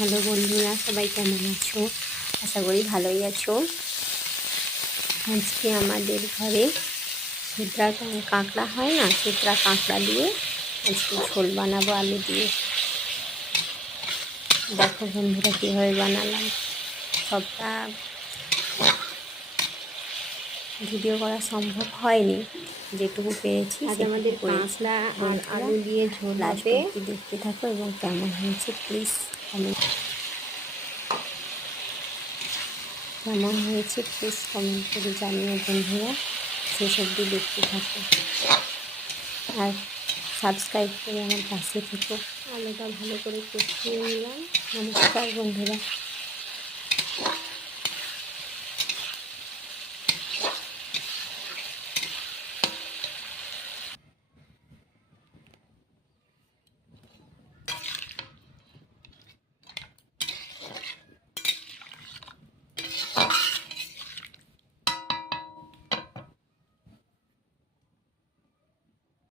Hello বন্ধুরা, সবাই কেমন আছো? আশা করি ভালোই আছো। আজকে আমাদের ঘরে সুতরা কাঁকড়া হয় না, সুতরা কাঁকড়া দিয়ে আজকে ঝোল বানাবো আলু দিয়ে। দেখো বন্ধুরা কীভাবে বানালাম। সবটা ভিডিও করা সম্ভব হয়নি, যেটুকু পেরেছি আজ আমাদের কাঁকড়া আর আলু দিয়ে ঝোল লাস্ট হবে। অবধি দেখতে থাকো এবং কেমন হয়েছে প্লিজ কমেন্ট করে জানিও বন্ধুরা। শেষ অবধি দেখতে থাকো আর সাবস্ক্রাইব করে আমার পাশে থেকো। আলুটা ভালো করে কষিয়ে নিলাম। নমস্কার বন্ধুরা।